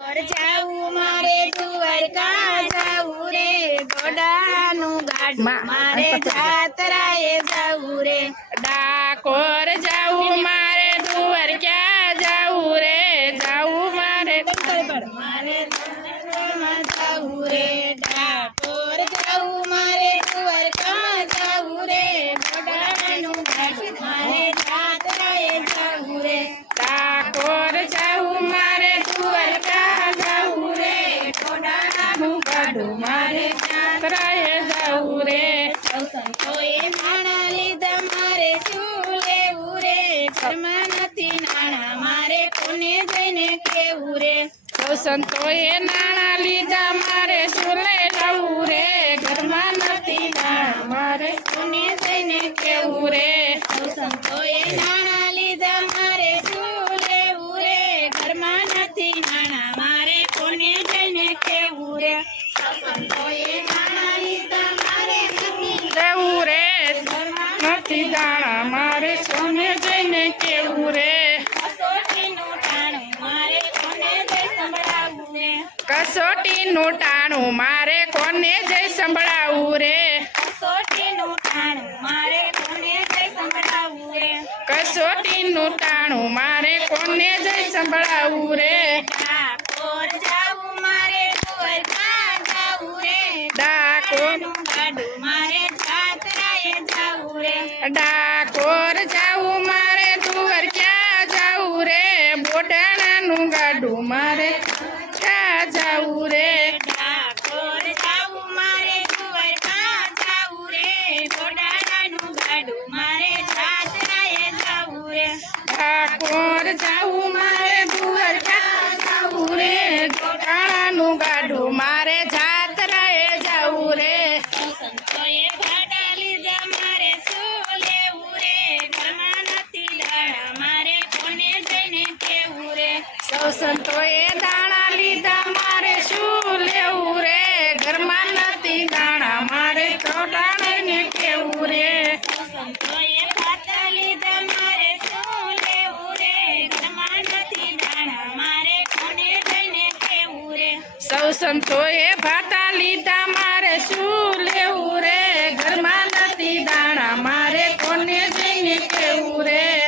પર જાવું મારે દ્વારકા જાવું રે ઘોડાનું ગાડું માં, મારે આ પકડ. જાત્રાએ જાવું રે ડાકોર જાવું મારે ઘોડાનું ગાડું મારે જાત્રાએ જવું રે? સંતોએ નાણા લીધા મારે શું લેવું રે? ઘરમાં નથી નાણા મારે કોને જઈને કેવું રે? સૌ સંતોએ નાણા લીધા મારે શું લઈ રે? ઘરમાં નથી નાણા મારે કોને જઈને કેવું રે? સૌ સંતોએ નાણાં કસોટીનું ટાણું મારે કોને જઈ સંભળાવું રે? કસોટીનું ટાણું મારે કોને જઈ સંભળાવવું રે? કસોટીનું ટાણું મારે કોને જઈ સંભળાવું રે? ડાકોર જાવું મારે દ્વારકા જાવું રે. ડાકોર ગાડું મારે જાત્રાએ જાવું રે. ડાકોર જાવું મારે સંતોએ દાણા લીધા મારે શું લેવું રે ઘરમાં નથી દાણા મારે ચોટાડીને કેવું રે સંતોએ ભાતા લીધા મારે શું લેવું રે ઘરમાં નથી દાણા મારે કોને જઈને કેવું રે સૌ સંતોએ ભાતા લીધા મારે શું લેવું રે ઘરમાં નથી દાણા મારે કોને જઈને કેવું રે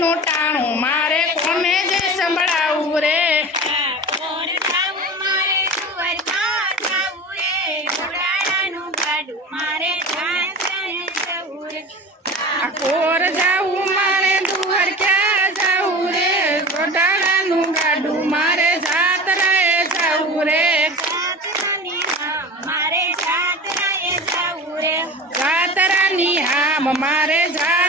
કસોટીનું ટાણું મારે કોને જઈ સંભળાવું રે ડાકોર જાવું મારે દ્વારકા જાવું રે ઘોડાનું ગાડું મારે જાત્રાએ જવું રે ડાકોર જાવું મારે દુવાર ક્યાં જાવું રે ગોડાણાનું ગાડું મારે જાતરાએ જાવું રે જાત્રાની માં મારે જાત્રાએ જવું રે જાતરાની આમ મારે જાતરાએ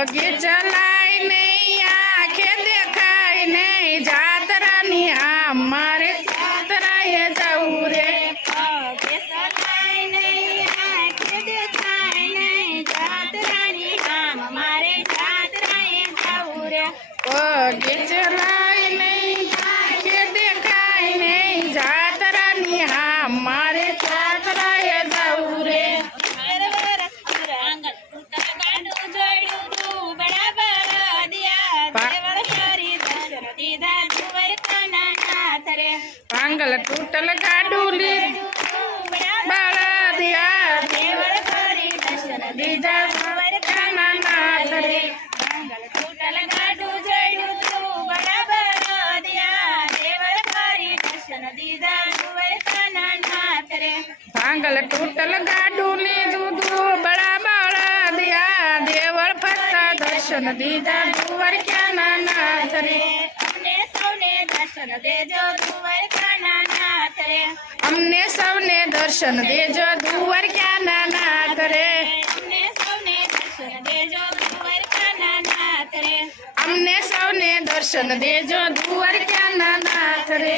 लगे जला મંગલ તૂટલ ગાડુલી. બાળા દિયા દેવળ કરી દર્શન દીધા સવાર કાના ના મંગલ તૂટલ ગાડુ જડ્યું તું બરાબર દિયા દેવળ કરી દર્શન દીધા સવાર કાના ના મંગલ તૂટલ ગાડુલી દૂધું બરાબર દિયા દેવળ ફરતા દર્શન દીધા સવાર કાના ના દર્શન દેજો દ્વારકાના નાથ રે. અમને સૌને દર્શન દેજો દુવર ક્યાંના નાથ રે. અમને સૌને દર્શન દેજો દ્વારકાના નાથ રે. અમને સૌને દર્શન દેજો દુવર ક્યાંના નાથ રે.